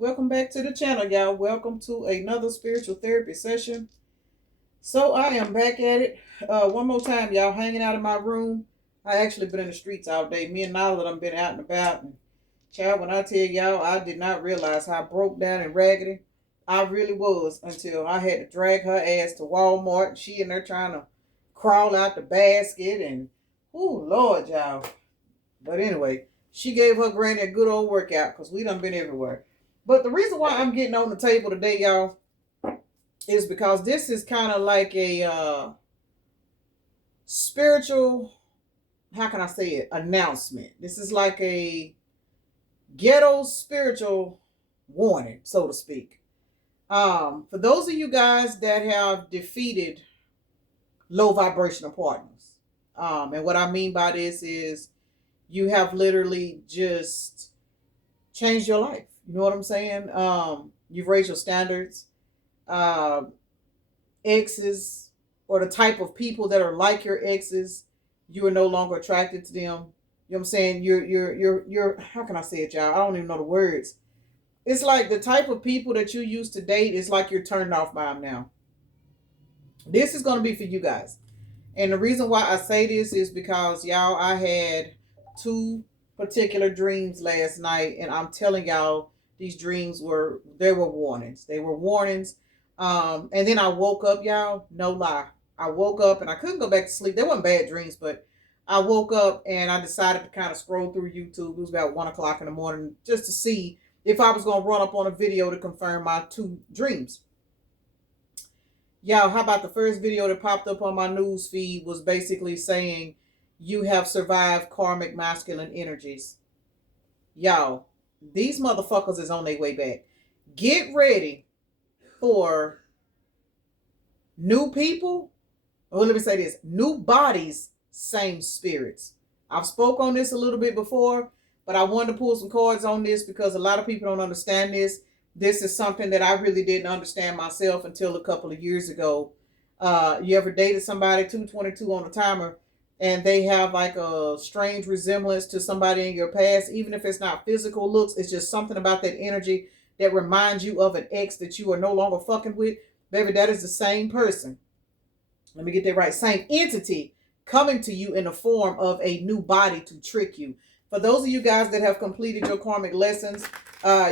Welcome back to the channel, y'all. Welcome to another spiritual therapy session. So I am back at it one more time, y'all. Hanging out in my room. I actually been in the streets all day. Me and Nala done been out and about. And child, when I tell y'all, I did not realize how broke down and raggedy I really was until I had to drag her ass to Walmart. She in there trying to crawl out the basket and, oh Lord, y'all. But anyway, she gave her granny a good old workout because we done been everywhere. But the reason why I'm getting on the table today, y'all, is because this is kind of like a spiritual, how can I say it, announcement. This is like a ghetto spiritual warning, so to speak. For those of you guys that have defeated low vibrational partners, and what I mean by this is you have literally just changed your life. You know what I'm saying? You've raised your standards. Uh, Exes or the type of people that are like your exes, you are no longer attracted to them. You know what I'm saying? You're how can I say it, y'all? I don't even know the words. It's like the type of people that you used to date, it's like you're turned off by them now. This is gonna be for you guys. And the reason why I say this is because y'all, I had two particular dreams last night, and I'm telling y'all, these dreams were they were warnings. They were warnings. And then I woke up, y'all. No lie, I woke up and I couldn't go back to sleep. They weren't bad dreams, but I woke up and I decided to kind of scroll through YouTube. It was about 1 o'clock in the morning just to see if I was gonna run up on a video to confirm my two dreams. Y'all, how about the first video that popped up on my news feed was basically saying you have survived karmic masculine energies. Y'all, these motherfuckers is on their way back. Get ready for new people. Or let me say this, new bodies, same spirits. I've spoke on this a little bit before, but I wanted to pull some cards on this because a lot of people don't understand this. This is something that I really didn't understand myself until a couple of years ago. You ever dated somebody 222 on a timer and they have like a strange resemblance to somebody in your past, even if it's not physical looks, it's just something about that energy that reminds you of an ex that you are no longer fucking with? Baby, that is the same person. Let me get that right. Same entity coming to you in the form of a new body to trick you. For those of you guys that have completed your karmic lessons,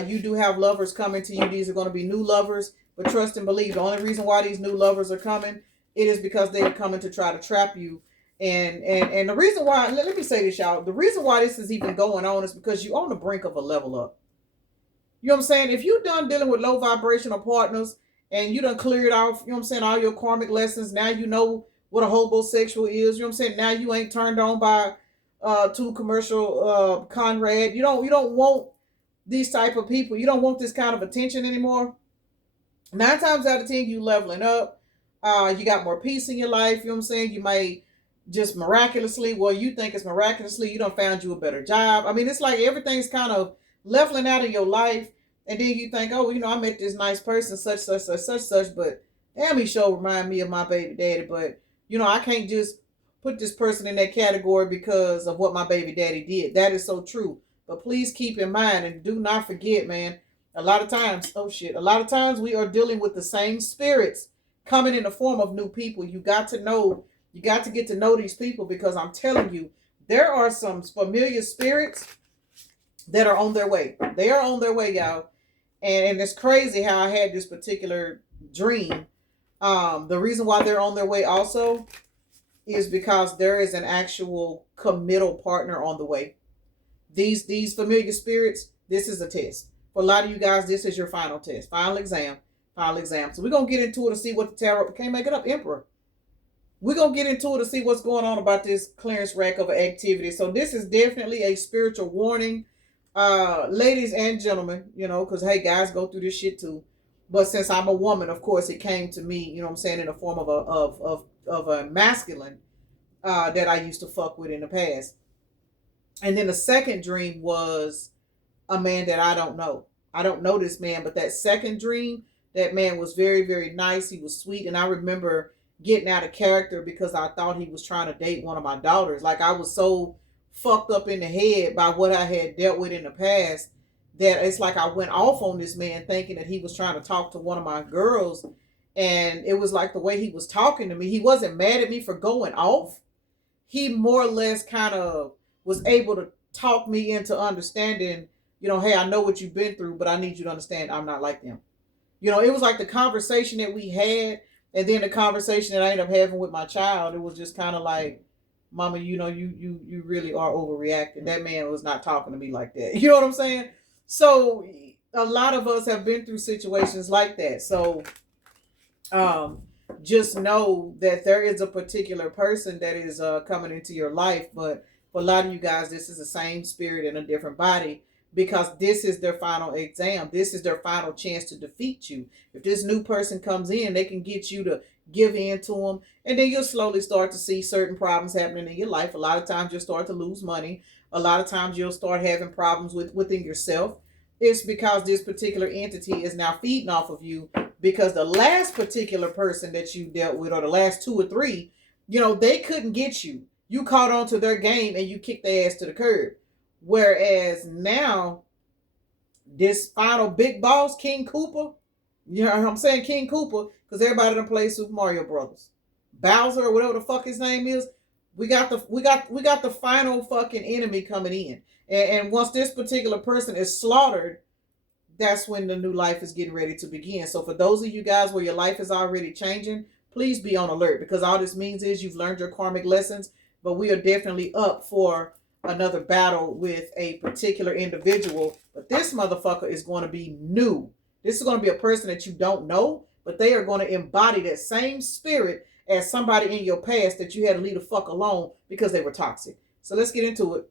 you do have lovers coming to you. These are going to be new lovers, but trust and believe. The only reason why these new lovers are coming, it is because they are coming to try to trap you. And the reason why, let me say this, y'all. The reason why this is even going on is because you're on the brink of a level up. You know what I'm saying? If you done dealing with low vibrational partners and you done cleared off, you know what I'm saying, all your karmic lessons, now you know what a homosexual is. You know what I'm saying? Now you ain't turned on by two commercial Conrad. You don't want these type of people. You don't want this kind of attention anymore. 9 times out of 10, you leveling up. You got more peace in your life. You know what I'm saying? You may just miraculously, well, you think it's miraculously, you don't found you a better job. I mean, it's like everything's kind of leveling out in your life. And then you think, oh, I met this nice person, such, but damn, he sure remind me of my baby daddy. But, I can't just put this person in that category because of what my baby daddy did. That is so true. But please keep in mind and do not forget, man, a lot of times, oh shit, a lot of times we are dealing with the same spirits coming in the form of new people. You got to get to know these people because I'm telling you, there are some familiar spirits that are on their way. They are on their way, y'all. And it's crazy how I had this particular dream. The reason why they're on their way also is because there is an actual committal partner on the way. These familiar spirits, this is a test. For a lot of you guys, this is your final test, final exam. So we're gonna get into it to see what the tarot can't make it up, Emperor. We're gonna get into it to see what's going on about this clearance rack of activity. So this is definitely a spiritual warning. Ladies and gentlemen, because hey, guys go through this shit too. But since I'm a woman, of course, it came to me, what I'm saying, in the form of a masculine that I used to fuck with in the past. And then the second dream was a man that I don't know. I don't know this man, but that second dream, that man was very, very nice. He was sweet. And I remember getting out of character because I thought he was trying to date one of my daughters. Like I was so fucked up in the head by what I had dealt with in the past that it's like I went off on this man thinking that he was trying to talk to one of my girls. And it was like the way he was talking to me. He wasn't mad at me for going off. He more or less kind of was able to talk me into understanding, hey, I know what you've been through, but I need you to understand I'm not like them. It was like the conversation that we had, and then the conversation that I ended up having with my child. It was just kind of like, Mama, you really are overreacting. That man was not talking to me like that. You know what I'm saying? So a lot of us have been through situations like that. So just know that there is a particular person that is coming into your life, but for a lot of you guys, this is the same spirit in a different body, because this is their final exam. This is their final chance to defeat you. If this new person comes in, they can get you to give in to them, and then you'll slowly start to see certain problems happening in your life. A lot of times you'll start to lose money. A lot of times you'll start having problems within yourself. It's because this particular entity is now feeding off of you, because the last particular person that you dealt with, or the last two or three, they couldn't get you. You caught on to their game and you kicked their ass to the curb. Whereas now, this final big boss, King Koopa, I'm saying King Koopa, because everybody done play Super Mario Brothers. Bowser, or whatever the fuck his name is, we got the final fucking enemy coming in. And once this particular person is slaughtered, that's when the new life is getting ready to begin. So for those of you guys where your life is already changing, please be on alert, because all this means is you've learned your karmic lessons, but we are definitely up for another battle with a particular individual. But this motherfucker is going to be new. This is going to be a person that you don't know, but they are going to embody that same spirit as somebody in your past that you had to leave the fuck alone because they were toxic. So let's get into it.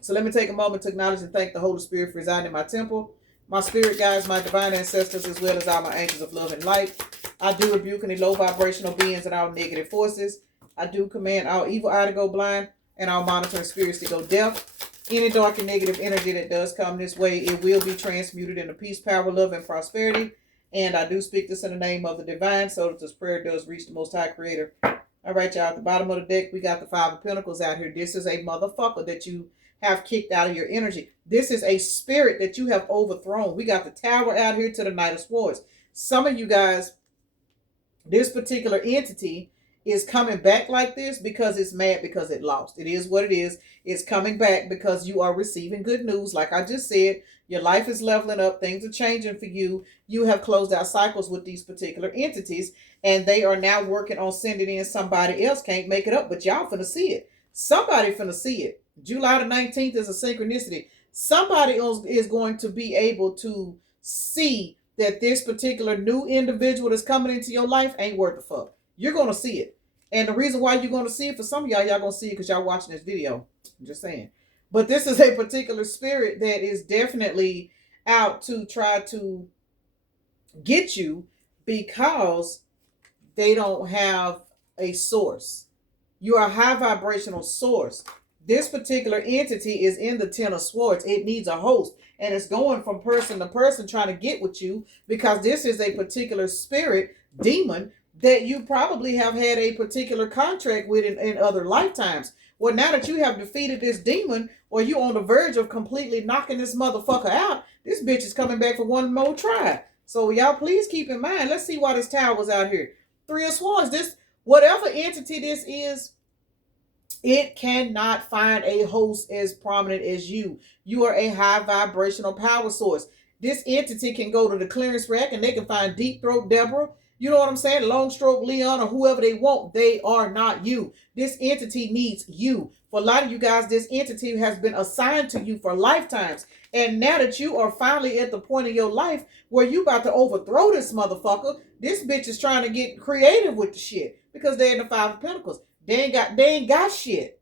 So let me take a moment to acknowledge and thank the Holy Spirit for residing in my temple, my spirit guides, my divine ancestors, as well as all my angels of love and light. I do rebuke any low vibrational beings and all negative forces. I do command all evil eye to go blind and all monitoring spirits to go deaf. Any dark and negative energy that does come this way, it will be transmuted into peace, power, love, and prosperity. And I do speak this in the name of the divine, so that this prayer does reach the Most High Creator. All right, y'all. At the bottom of the deck, we got the Five of Pentacles out here. This is a motherfucker that you have kicked out of your energy. This is a spirit that you have overthrown. We got the Tower out here to the Knight of Swords. Some of you guys, this particular entity is coming back like this because it's mad because it lost. It is what it is. It's coming back because you are receiving good news. Like I just said, your life is leveling up. Things are changing for you. You have closed out cycles with these particular entities, and they are now working on sending in somebody else. Can't make it up, but y'all finna see it. Somebody finna see it. July the 19th is a synchronicity. Somebody else is going to be able to see that this particular new individual that's coming into your life ain't worth the fuck. You're going to see it. And the reason why you're going to see it, for some of y'all going to see it because y'all watching this video. I'm just saying. But this is a particular spirit that is definitely out to try to get you because they don't have a source. You are a high vibrational source. This particular entity is in the Ten of Swords. It needs a host. And it's going from person to person trying to get with you because this is a particular spirit, demon, that you probably have had a particular contract with in other lifetimes. Well, now that you have defeated this demon, or you on the verge of completely knocking this motherfucker out, this bitch is coming back for one more try. So y'all please keep in mind, let's see why this tower was out here. Three of Swords, this, whatever entity this is, it cannot find a host as prominent as you. You are a high vibrational power source. This entity can go to the clearance rack and they can find Deep Throat Deborah. You know what I'm saying? Long Stroke Leon or whoever they want. They are not you. This entity needs you. For a lot of you guys, this entity has been assigned to you for lifetimes. And now that you are finally at the point in your life where you about to overthrow this motherfucker, this bitch is trying to get creative with the shit because they're in the Five of Pentacles. They ain't got shit.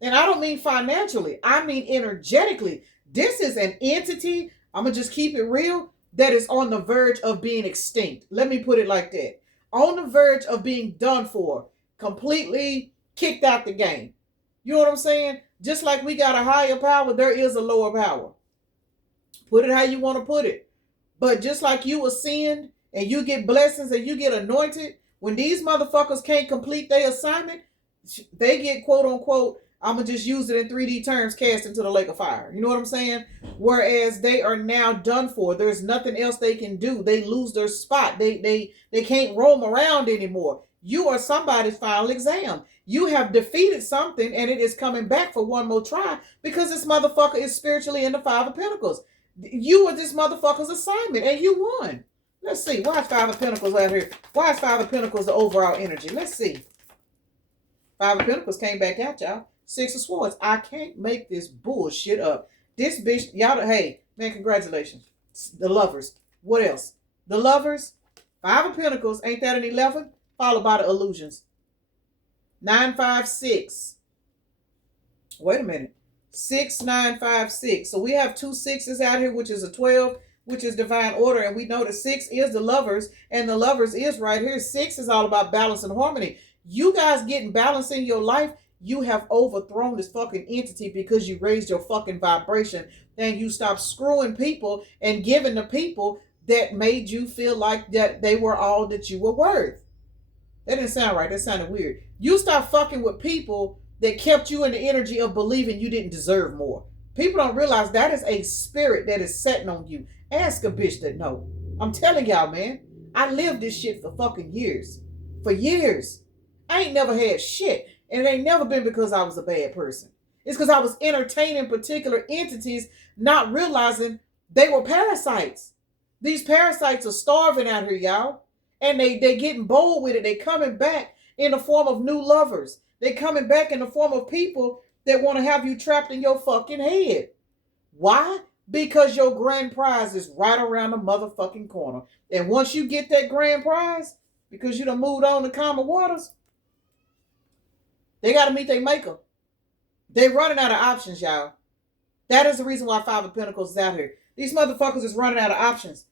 And I don't mean financially. I mean energetically. This is an entity, I'm going to just keep it real, that is on the verge of being extinct. Let me put it like that. On the verge of being done for. Completely kicked out the game. You know what I'm saying? Just like we got a higher power, there is a lower power. Put it how you want to put it. But just like you ascend and you get blessings and you get anointed, when these motherfuckers can't complete their assignment, they get quote unquote I'm going to just use it in 3D terms, cast into the lake of fire. You know what I'm saying? Whereas they are now done for. There's nothing else they can do. They lose their spot. They can't roam around anymore. You are somebody's final exam. You have defeated something and it is coming back for one more try because this motherfucker is spiritually in the Five of Pentacles. You are this motherfucker's assignment and you won. Let's see. Why is Five of Pentacles out here? Why is Five of Pentacles the overall energy? Let's see. Five of Pentacles came back out, y'all. Six of Swords. I can't make this bullshit up. This bitch, y'all, hey, man, congratulations. The Lovers. What else? The Lovers. Five of Pentacles. Ain't that an 11? Followed by the Illusions. 9, 5, 6. Wait a minute. 6, 9, 5, 6. So we have two sixes out here, which is a 12, which is divine order. And we know that 6 is the Lovers, and the Lovers is right here. 6 is all about balance and harmony. You guys getting balance in your life, you have overthrown this fucking entity because you raised your fucking vibration and you stopped screwing people and giving the people that made you feel like that they were all that you were worth. That didn't sound right. That sounded weird. You stopped fucking with people that kept you in the energy of believing you didn't deserve more. People don't realize that is a spirit that is setting on you. Ask a bitch that know. I'm telling y'all, man. I lived this shit for fucking years. For years. I ain't never had shit. And it ain't never been because I was a bad person. It's because I was entertaining particular entities, not realizing they were parasites. These parasites are starving out here, y'all. And they getting bold with it. They coming back in the form of new lovers. They coming back in the form of people that want to have you trapped in your fucking head. Why? Because your grand prize is right around the motherfucking corner. And once you get that grand prize, because you done moved on to calmer waters, they got to meet their maker. They running out of options, y'all. That is the reason why Five of Pentacles is out here. These motherfuckers is running out of options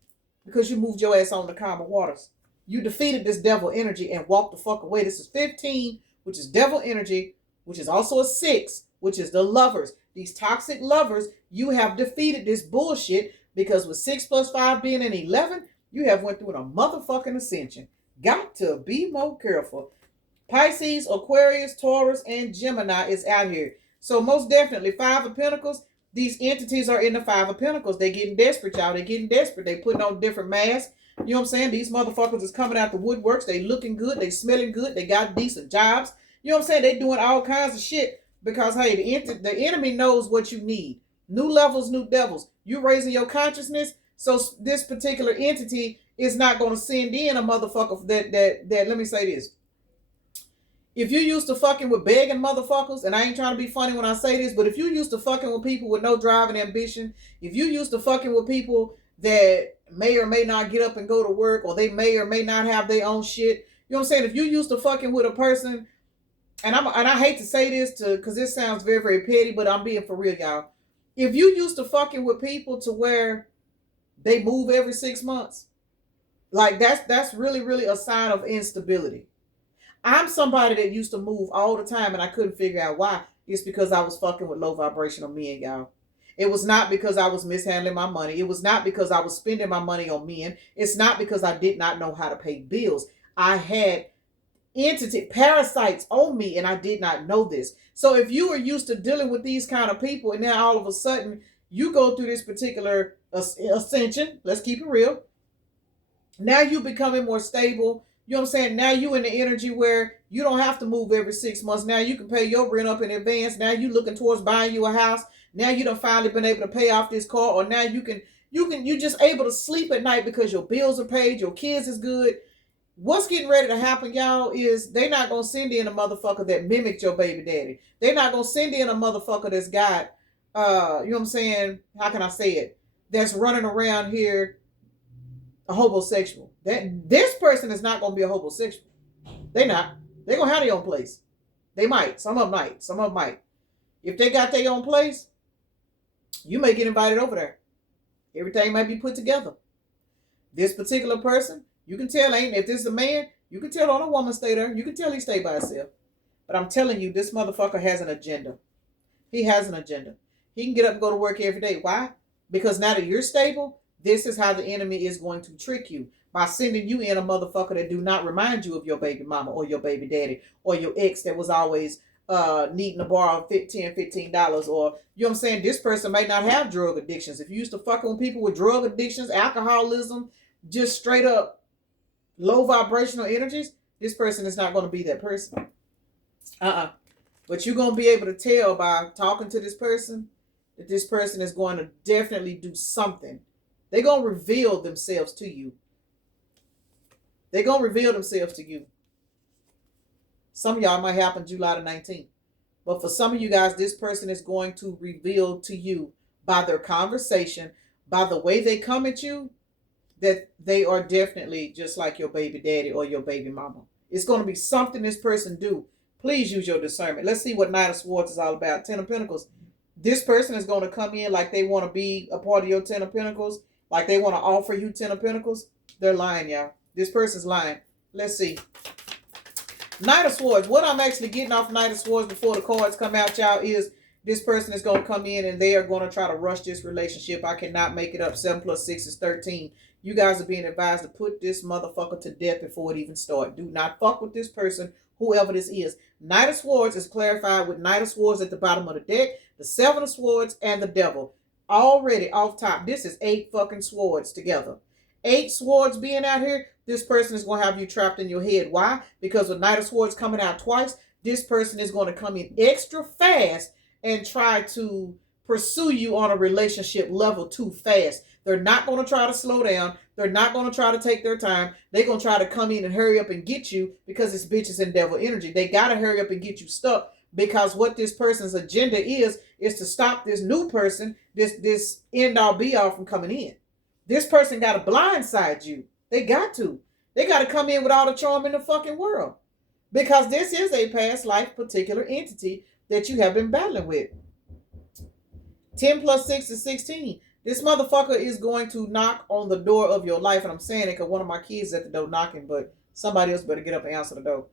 because you moved your ass on to calmer waters. You defeated this devil energy and walked the fuck away. This is 15, which is devil energy, which is also a 6, which is the Lovers. These toxic lovers, you have defeated this bullshit because with 6 plus 5 being an 11, you have went through a motherfucking ascension. Got to be more careful. Pisces, Aquarius, Taurus, and Gemini is out here. So most definitely, Five of Pentacles, these entities are in the Five of Pentacles. They getting desperate, y'all. They getting desperate. They putting on different masks. You know what I'm saying? These motherfuckers is coming out the woodworks. They looking good. They smelling good. They got decent jobs. You know what I'm saying? They doing all kinds of shit because, hey, the enemy knows what you need. New levels, new devils. You raising your consciousness. So this particular entity is not going to send in a motherfucker that let me say this. If you used to fucking with begging motherfuckers, and I ain't trying to be funny when I say this, but if you used to fucking with people with no drive and ambition, if you used to fucking with people that may or may not get up and go to work, or they may or may not have their own shit, you know what I'm saying? If you used to fucking with a person, and I hate to say this because this sounds very, very petty, but I'm being for real, y'all. If you used to fucking with people to where they move every 6 months, like that's really, really a sign of instability. I'm somebody that used to move all the time and I couldn't figure out why. It's because I was fucking with low vibrational men, y'all. It was not because I was mishandling my money. It was not because I was spending my money on men. It's not because I did not know how to pay bills. I had parasites on me and I did not know this. So if you were used to dealing with these kind of people and now all of a sudden you go through this particular ascension, let's keep it real. Now you becoming more stable. You know what I'm saying? Now you in the energy where you don't have to move every 6 months. Now you can pay your rent up in advance. Now you looking towards buying you a house. Now you done finally been able to pay off this car, or now you just able to sleep at night because your bills are paid, your kids is good. What's getting ready to happen, y'all, is they not gonna send in a motherfucker that mimicked your baby daddy. They're not gonna send in a motherfucker that's got you know what I'm saying? How can I say it? That's running around here a homosexual. This person is not gonna be a homosexual. They not. They gonna have their own place. They might. Some of them might. Some of them might. If they got their own place, you may get invited over there. Everything might be put together. This particular person, you can tell, if this is a man, you can tell on a woman stay there. You can tell he stay by himself. But I'm telling you, this motherfucker has an agenda. He has an agenda. He can get up and go to work every day. Why? Because now that you're stable, this is how the enemy is going to trick you. By sending you in a motherfucker that do not remind you of your baby mama or your baby daddy or your ex that was always needing to borrow $15, or you know what I'm saying, this person may not have drug addictions. If you used to fucking with people with drug addictions, alcoholism, just straight up low vibrational energies, this person is not going to be that person. But you're going to be able to tell by talking to this person that this person is going to definitely do something. They're going to reveal themselves to you. They're going to reveal themselves to you. Some of y'all might happen July the 19th. But for some of you guys, this person is going to reveal to you by their conversation, by the way they come at you, that they are definitely just like your baby daddy or your baby mama. It's going to be something this person do. Please use your discernment. Let's see what Knight of Swords is all about. Ten of Pentacles. This person is going to come in like they want to be a part of your Ten of Pentacles, like they want to offer you Ten of Pentacles. They're lying, y'all. This person's lying. Let's see. Knight of Swords. What I'm actually getting off Knight of Swords before the cards come out, y'all, is this person is going to come in and they are going to try to rush this relationship. I cannot make it up. 7 plus 6 is 13. You guys are being advised to put this motherfucker to death before it even starts. Do not fuck with this person, whoever this is. Knight of Swords is clarified with Knight of Swords at the bottom of the deck, the 7 of Swords, and the Devil. Already off top, this is 8 fucking swords together. 8 swords being out here, this person is going to have you trapped in your head. Why? Because with Knight of Swords coming out twice, this person is going to come in extra fast and try to pursue you on a relationship level too fast. They're not going to try to slow down. They're not going to try to take their time. They're going to try to come in and hurry up and get you because it's bitches and devil energy. They got to hurry up and get you stuck because what this person's agenda is to stop this new person, this end all be all from coming in. This person got to blindside you. They got to. They got to come in with all the charm in the fucking world because this is a past life particular entity that you have been battling with. 10 plus 6 is 16. This motherfucker is going to knock on the door of your life. And I'm saying it because one of my kids is at the door knocking, but somebody else better get up and answer the door.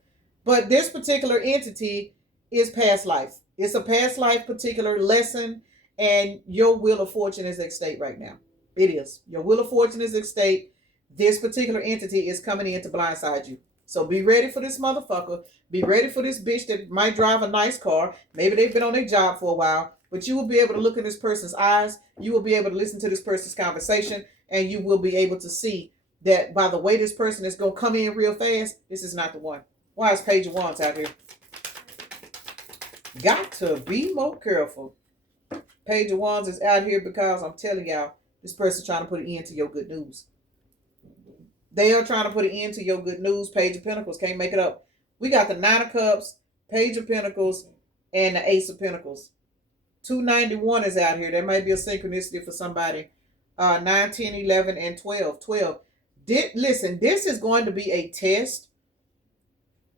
But this particular entity is past life. It's a past life particular lesson, and your wheel of fortune is at stake right now. It is. Your wheel of fortune is at stake. This particular entity is coming in to blindside you. So be ready for this motherfucker. Be ready for this bitch that might drive a nice car. Maybe they've been on their job for a while. But you will be able to look in this person's eyes. You will be able to listen to this person's conversation. And you will be able to see that by the way this person is going to come in real fast, this is not the one. Why is Page of Wands out here? Got to be more careful. Page of Wands is out here because I'm telling y'all, this person's trying to put an end to your good news. They are trying to put an end to your good news. Page of Pentacles. Can't make it up. We got the 9 of Cups, Page of Pentacles, and the Ace of Pentacles. 291 is out here. There might be a synchronicity for somebody. 9, 10, 11, and 12. 12. Listen, this is going to be a test.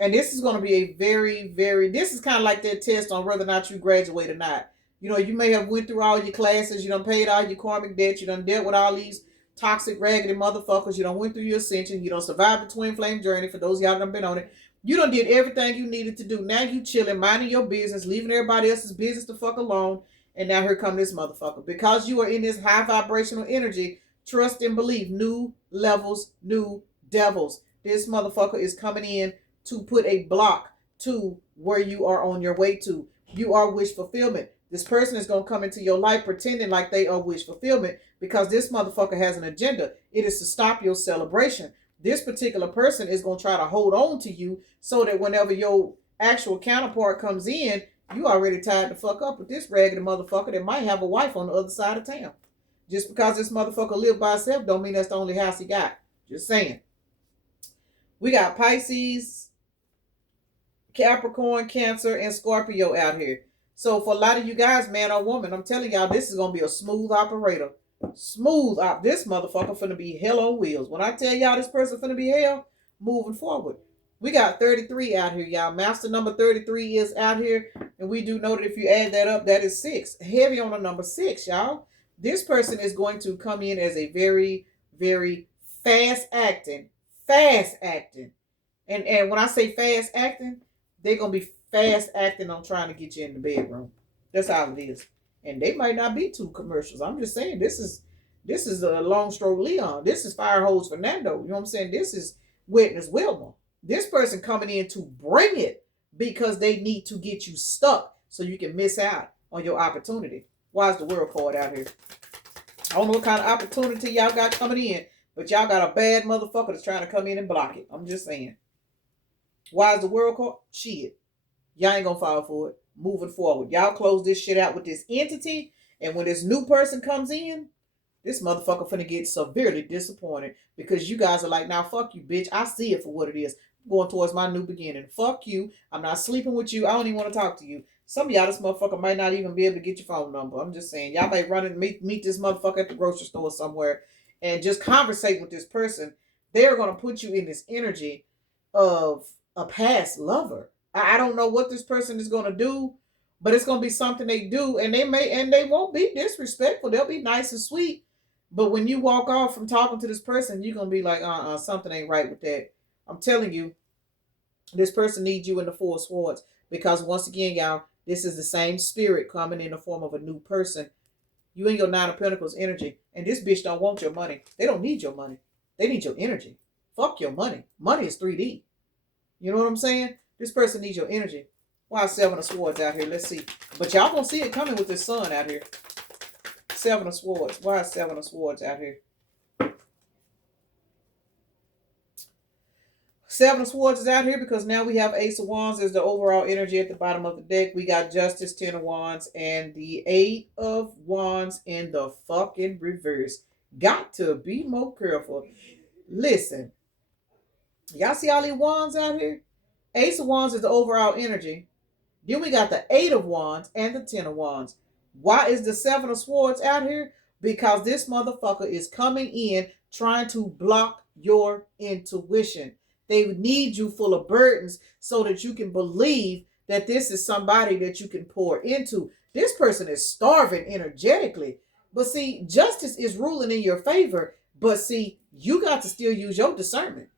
And this is going to be a very, very... This is kind of like that test on whether or not you graduate or not. You know, you may have went through all your classes. You done paid all your karmic debt. You done dealt with all these toxic, raggedy motherfuckers. You done went through your ascension. You done survived the twin flame journey. For those of y'all that done been on it. You done did everything you needed to do. Now you chilling, minding your business, leaving everybody else's business the fuck alone. And now here come this motherfucker. Because you are in this high vibrational energy, trust and believe. New levels, new devils. This motherfucker is coming in to put a block to where you are on your way to. You are wish fulfillment. This person is going to come into your life pretending like they are wish fulfillment because this motherfucker has an agenda. It is to stop your celebration. This particular person is going to try to hold on to you so that whenever your actual counterpart comes in, you already tied the fuck up with this raggedy motherfucker that might have a wife on the other side of town. Just because this motherfucker live by himself don't mean that's the only house he got. Just saying. We got Pisces, Capricorn, Cancer, and Scorpio out here. So for a lot of you guys, man or woman, I'm telling y'all, this is going to be a smooth operator. Smooth up. This motherfucker finna be hell on wheels. When I tell y'all this person finna be hell, moving forward. We got 33 out here, y'all. Master number 33 is out here. And we do know that if you add that up, that is 6. Heavy on the number 6, y'all. This person is going to come in as a very, very fast acting. And when I say fast acting, they're going to be fast acting on trying to get you in the bedroom. That's how it is. And they might not be 2 commercials. I'm just saying this is a Long Stroke Leon. This is Fire Hose Fernando. You know what I'm saying? This is Witness Wilma. This person coming in to bring it because they need to get you stuck so you can miss out on your opportunity. Why is the world card out here? I don't know what kind of opportunity y'all got coming in, but y'all got a bad motherfucker that's trying to come in and block it. I'm just saying. Why is the world card? Shit. Y'all ain't gonna fall for it. Moving forward. Y'all close this shit out with this entity, and when this new person comes in, this motherfucker finna get severely disappointed because you guys are like, now fuck you, bitch. I see it for what it is. I'm going towards my new beginning. Fuck you. I'm not sleeping with you. I don't even want to talk to you. Some of y'all, this motherfucker might not even be able to get your phone number. I'm just saying. Y'all might run and meet this motherfucker at the grocery store somewhere and just conversate with this person. They're going to put you in this energy of a past lover. I don't know what this person is going to do, but it's going to be something they do, and they won't be disrespectful. They'll be nice and sweet. But when you walk off from talking to this person, you're going to be like, something ain't right with that. I'm telling you, this person needs you in the Four of Swords. Because once again, y'all, this is the same spirit coming in the form of a new person. You in your Nine of Pentacles energy. And this bitch don't want your money. They don't need your money. They need your energy. Fuck your money. Money is 3D. You know what I'm saying? This person needs your energy. Why is Seven of Swords out here? Let's see. But y'all gonna see it coming with this sun out here. Seven of Swords. Why is Seven of Swords out here? Seven of Swords is out here because now we have Ace of Wands as the overall energy at the bottom of the deck. We got Justice, Ten of Wands, and the Eight of Wands in the fucking reverse. Got to be more careful. Listen. Y'all see all these wands out here? Ace of Wands is the overall energy. Then we got the Eight of Wands and the Ten of Wands. Why is the Seven of Swords out here? Because this motherfucker is coming in trying to block your intuition. They need you full of burdens so that you can believe that this is somebody that you can pour into. This person is starving energetically. But see, justice is ruling in your favor. But see, you got to still use your discernment.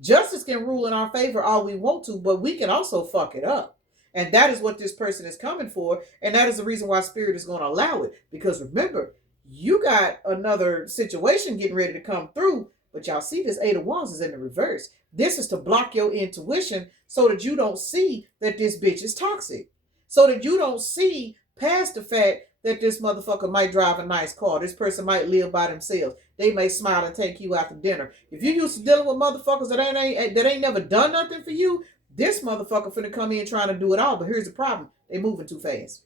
Justice can rule in our favor all we want to, but we can also fuck it up. And that is what this person is coming for. And that is the reason why Spirit is going to allow it. Because remember, you got another situation getting ready to come through. But y'all see this Eight of Wands is in the reverse. This is to block your intuition so that you don't see that this bitch is toxic. So that you don't see past the fact that this motherfucker might drive a nice car. This person might live by themselves. They may smile and take you out to dinner. If you used to dealing with motherfuckers that ain't never done nothing for you, this motherfucker finna come in trying to do it all. But here's the problem. They moving too fast.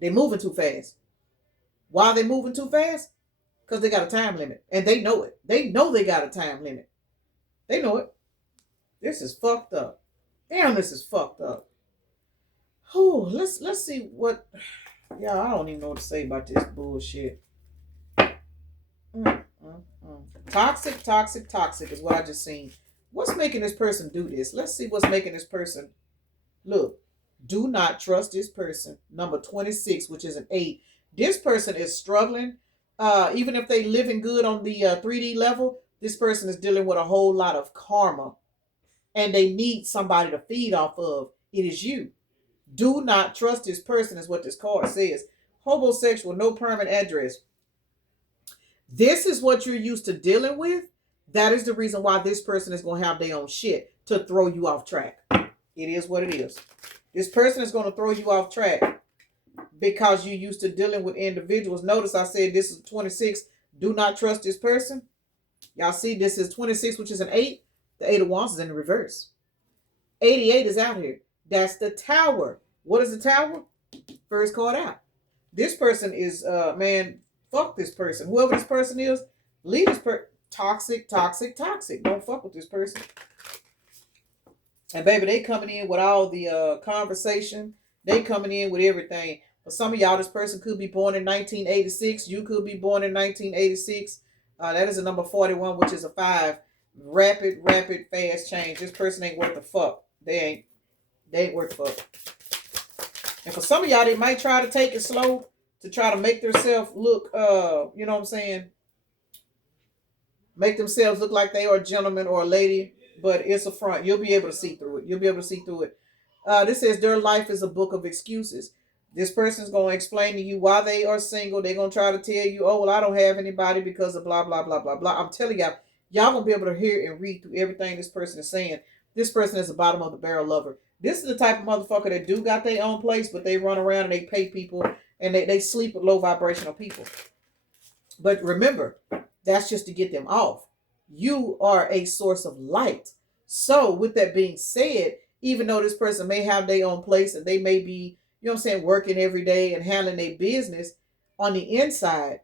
They moving too fast. Why are they moving too fast? Because they got a time limit. And they know it. They know they got a time limit. They know it. This is fucked up. Damn, this is fucked up. Oh, let's see what... Yeah, I don't even know what to say about this bullshit. Toxic, toxic, toxic is what I just seen. What's making this person do this? Let's see what's making this person. Look, do not trust this person. Number 26, which is an 8. This person is struggling. Even if they living good on the 3D level, this person is dealing with a whole lot of karma. And they need somebody to feed off of. It is you. Do not trust this person is what this card says. Homosexual, no permanent address. This is what you're used to dealing with. That is the reason why this person is going to have their own shit to throw you off track. It is what it is. This person is going to throw you off track because you're used to dealing with individuals. Notice I said this is 26. Do not trust this person. Y'all see this is 26, which is an 8. The 8 of Wands is in the reverse. 88 is out here. That's the Tower. What is the Tower? First card out. This person is, man, fuck this person. Whoever this person is, leave this person. Toxic, toxic, toxic. Don't fuck with this person. And baby, they coming in with all the conversation. They coming in with everything. For some of y'all, this person could be born in 1986. You could be born in 1986. That is a number 41, which is a 5. Rapid, fast change. This person ain't worth a fuck. They ain't worth a fuck. And for some of y'all, they might try to take it slow to try to make themselves look, you know what I'm saying? Make themselves look like they are a gentleman or a lady, but it's a front. You'll be able to see through it. You'll be able to see through it. This says their life is a book of excuses. This person's going to explain to you why they are single. They're going to try to tell you, oh, well, I don't have anybody because of blah, blah, blah, blah, blah. I'm telling y'all going to be able to hear and read through everything this person is saying. This person is a bottom of the barrel lover. This is the type of motherfucker that do got their own place, but they run around and they pay people and they sleep with low vibrational people. But remember, that's just to get them off. You are a source of light. So with that being said, even though this person may have their own place and they may be, you know what I'm saying, working every day and handling their business, on the inside,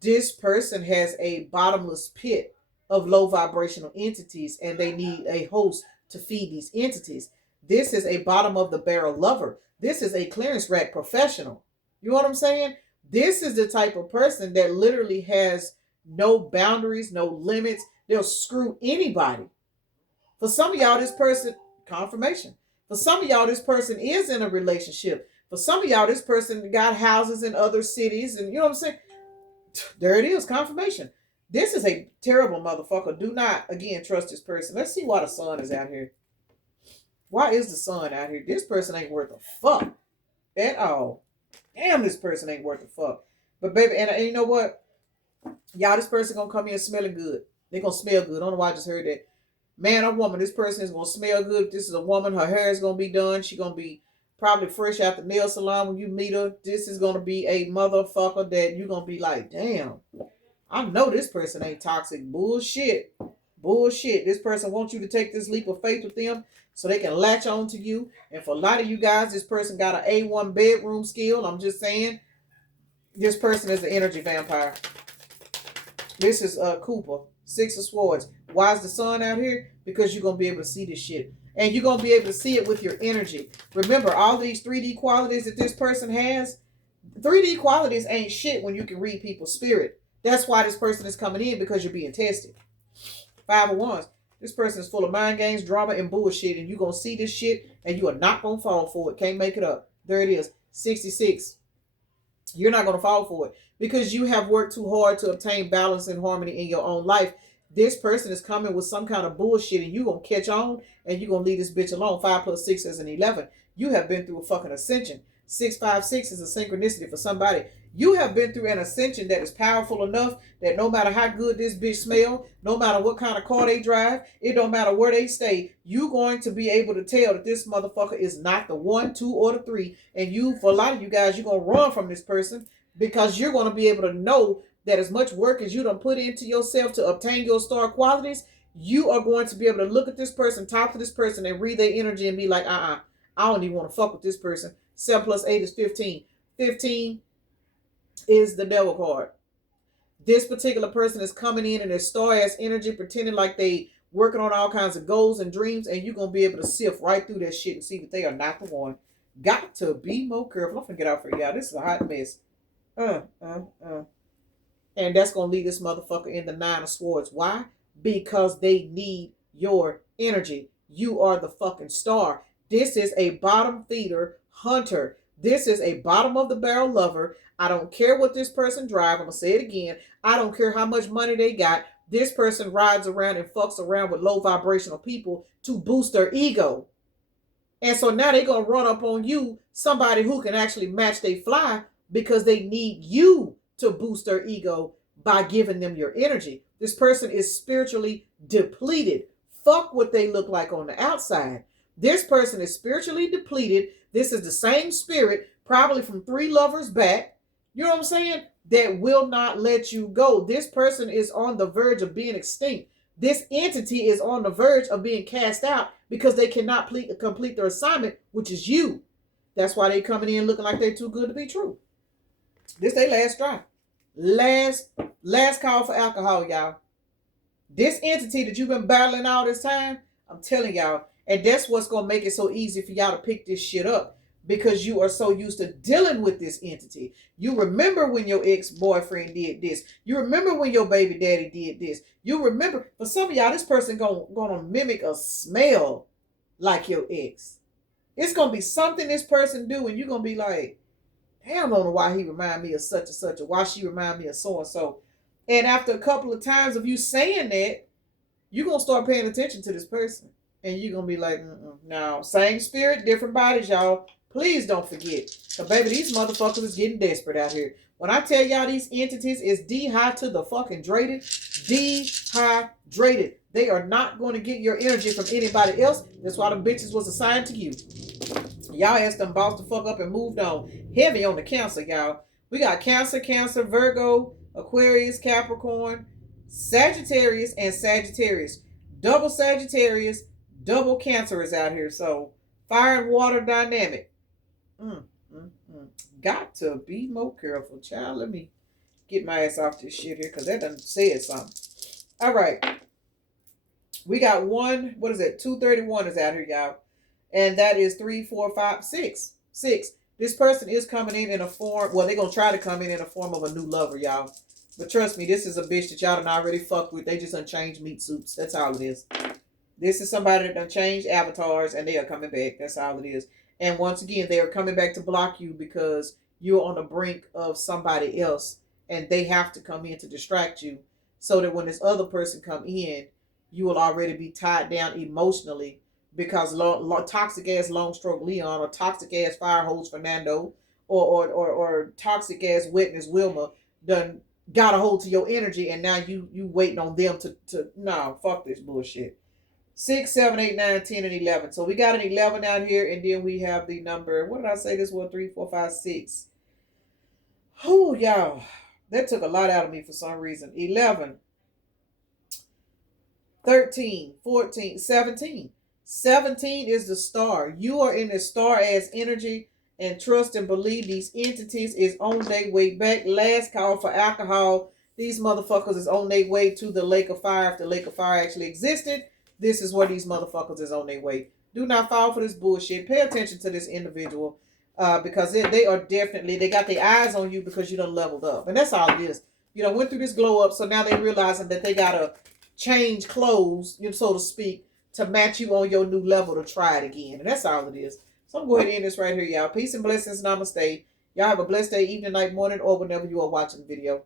this person has a bottomless pit of low vibrational entities and they need a host to feed these entities. This is a bottom of the barrel lover. This is a clearance rack professional. You know what I'm saying? This is the type of person that literally has no boundaries, no limits. They'll screw anybody. For some of y'all, this person, confirmation. For some of y'all, this person is in a relationship. For some of y'all, this person got houses in other cities. And you know what I'm saying? There it is, confirmation. This is a terrible motherfucker. Do not, again, trust this person. Let's see why the sun is out here. Why is the sun out here? This person ain't worth a fuck at all. Damn, this person ain't worth a fuck. But baby, and you know what? Y'all, this person gonna come in smelling good. They gonna smell good. I don't know why I just heard that. Man or woman, this person is gonna smell good. If this is a woman, her hair is gonna be done. She gonna be probably fresh out the nail salon when you meet her. This is gonna be a motherfucker that you gonna be like, damn, I know this person ain't toxic. Bullshit. Bullshit. This person wants you to take this leap of faith with them so they can latch on to you. And for a lot of you guys, this person got an A1 bedroom skill. I'm just saying, this person is the energy vampire. This is Cooper, 6 of Swords. Why is the sun out here? Because you're going to be able to see this shit. And you're going to be able to see it with your energy. Remember, all these 3D qualities that this person has, 3D qualities ain't shit when you can read people's spirit. That's why this person is coming in, because you're being tested. 5 of Wands. This person is full of mind games, drama, and bullshit. And you're going to see this shit and you are not going to fall for it. Can't make it up. There it is. 66. You're not going to fall for it because you have worked too hard to obtain balance and harmony in your own life. This person is coming with some kind of bullshit and you're going to catch on and you're going to leave this bitch alone. 5 plus 6 is an 11. You have been through a fucking ascension. 656 is a synchronicity for somebody. You have been through an ascension that is powerful enough that no matter how good this bitch smell, no matter what kind of car they drive, it don't matter where they stay, you going to be able to tell that this motherfucker is not the 1, 2, or the 3. And you, for a lot of you guys, you're going to run from this person because you're going to be able to know that as much work as you done put into yourself to obtain your star qualities, you are going to be able to look at this person, talk to this person, and read their energy and be like, I don't even want to fuck with this person. 7 plus 8 is 15. 15 is the devil card. This particular person is coming in their star-ass energy, pretending like they working on all kinds of goals and dreams, and you're going to be able to sift right through that shit and see that they are not the one. Got to be more careful. I'm going to get out for y'all. This is a hot mess. And that's going to lead this motherfucker in the 9 of Swords. Why? Because they need your energy. You are the fucking star. This is a bottom feeder hunter. This is a bottom of the barrel lover. I don't care what this person drives. I'm going to say it again. I don't care how much money they got. This person rides around and fucks around with low vibrational people to boost their ego. And so now they're going to run up on you, somebody who can actually match they fly, because they need you to boost their ego by giving them your energy. This person is spiritually depleted. Fuck what they look like on the outside. This person is spiritually depleted. This is the same spirit, probably from 3 lovers back. You know what I'm saying? That will not let you go. This person is on the verge of being extinct. This entity is on the verge of being cast out because they cannot complete their assignment, which is you. That's why they coming in looking like they're too good to be true. This they last try. Last call for alcohol, y'all. This entity that you've been battling all this time, I'm telling y'all, and that's what's going to make it so easy for y'all to pick this shit up, because you are so used to dealing with this entity. You remember when your ex-boyfriend did this. You remember when your baby daddy did this. You remember, for some of y'all, this person gonna mimic a smell like your ex. It's going to be something this person do, and you're going to be like, damn, I don't know why he remind me of such and such, or why she remind me of so and so. And after a couple of times of you saying that, you're going to start paying attention to this person. And you're going to be like, no, same spirit, different bodies, y'all. Please don't forget. Because, baby, these motherfuckers is getting desperate out here. When I tell y'all these entities is D-high to the fucking drated, D-high hydrated. They are not going to get your energy from anybody else. That's why the bitches was assigned to you. Y'all asked them boss the fuck up and moved on. Heavy on the Cancer, y'all. We got Cancer, Virgo, Aquarius, Capricorn, Sagittarius, and Sagittarius. Double Sagittarius, double Cancer is out here. So, fire and water dynamic. Got to be more careful, child. Let me get my ass off this shit here because that done said something. All right. We got 231 is out here, y'all. And that is 3, 4, 5, 6. 6. This person is coming in a form. Well, they're going to try to come in a form of a new lover, y'all. But trust me, this is a bitch that y'all done already fucked with. They just done changed meat suits. That's all it is. This is somebody that done changed avatars and they are coming back. That's all it is. And once again, they are coming back to block you because you're on the brink of somebody else and they have to come in to distract you so that when this other person come in, you will already be tied down emotionally because toxic ass long stroke Leon or toxic ass fire hose Fernando or toxic ass witness Wilma done got a hold to your energy and now you waiting on them to no, fuck this bullshit. 6, 7, 8, 9, 10, and 11. So we got an 11 out here, and then we have the number, what did I say this was? 3, 4, 5, 6. Oh, y'all. That took a lot out of me for some reason. 11, 13, 14, 17. 17 is the star. You are in the star-ass energy, and trust and believe these entities is on their way back. Last call for alcohol. These motherfuckers is on their way to the lake of fire. If the lake of fire actually existed, this is where these motherfuckers is on their way. Do not fall for this bullshit. Pay attention to this individual because they are definitely, they got their eyes on you because you done leveled up. And that's all it is. You know, went through this glow up, so now they realizing that they got to change clothes, so to speak, to match you on your new level to try it again. And that's all it is. So I'm going to end this right here, y'all. Peace and blessings. Namaste. Y'all have a blessed day, evening, night, morning, or whenever you are watching the video.